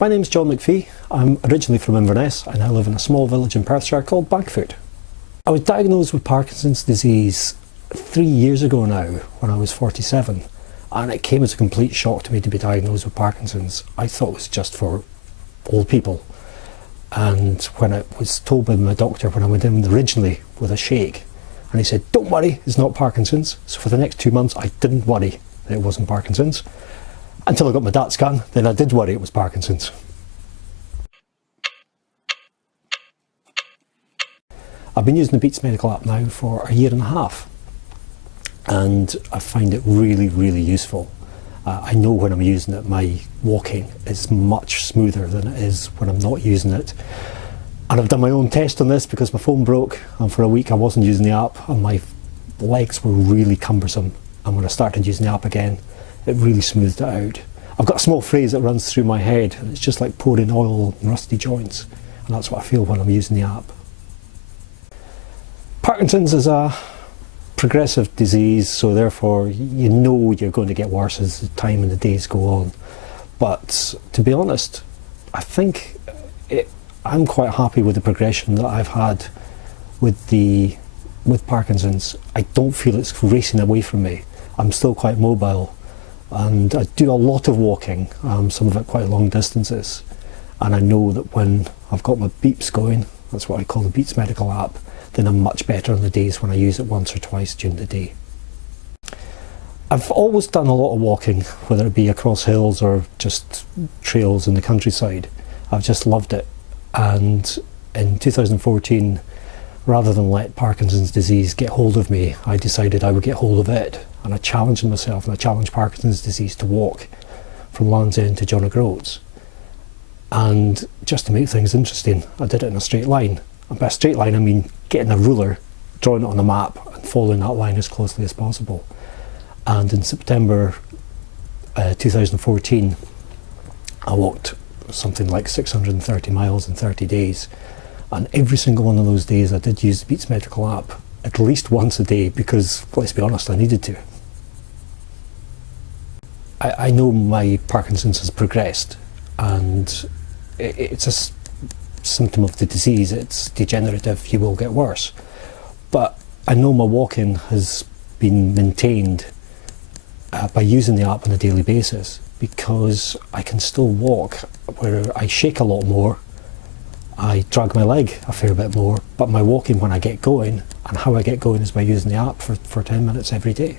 My name's John MacPhee. I'm originally from Inverness and I live in a small village in Perthshire called MacPhee. I was diagnosed with Parkinson's disease 3 years ago now, when I was 47, and it came as a complete shock to me to be diagnosed with Parkinson's. I thought it was just for old people, and when I was told by my doctor when I went in originally with a shake, and he said, "Don't worry, it's not Parkinson's." So for the next 2 months I didn't worry that it wasn't Parkinson's, until I got my DAT scan. Then I did worry it was Parkinson's. I've been using the Beats Medical app now for a year and a half, and I find it really, really useful. I know when I'm using it, my walking is much smoother than it is when I'm not using it. And I've done my own test on this because my phone broke, and for a week I wasn't using the app and my legs were really cumbersome. And when I started using the app again, it really smoothed it out. I've got a small phrase that runs through my head, and it's just like pouring oil on rusty joints, and that's what I feel when I'm using the app. Parkinson's is a progressive disease, so therefore you know you're going to get worse as the time and the days go on. But to be honest, I think I'm quite happy with the progression that I've had with Parkinson's. I don't feel it's racing away from me. I'm still quite mobile, and I do a lot of walking, some of it quite long distances. And I know that when I've got my beeps going, that's what I call the Beats Medical app, then I'm much better on the days when I use it once or twice during the day. I've always done a lot of walking, whether it be across hills or just trails in the countryside. I've just loved it. And in 2014, rather than let Parkinson's disease get hold of me, I decided I would get hold of it. And I challenged myself, and I challenged Parkinson's disease to walk from Land's End to John O'Groats. And just to make things interesting, I did it in a straight line. And by a straight line, I mean getting a ruler, drawing it on a map and following that line as closely as possible. And in September 2014, I walked something like 630 miles in 30 days. And every single one of those days I did use the Beats Medical app at least once a day because, let's be honest, I needed to. I know my Parkinson's has progressed, and it's a symptom of the disease. It's degenerative, you will get worse. But I know my walking has been maintained by using the app on a daily basis, because I can still walk where I shake a lot more, I drag my leg a fair bit more, but my walking when I get going, and how I get going, is by using the app for 10 minutes every day.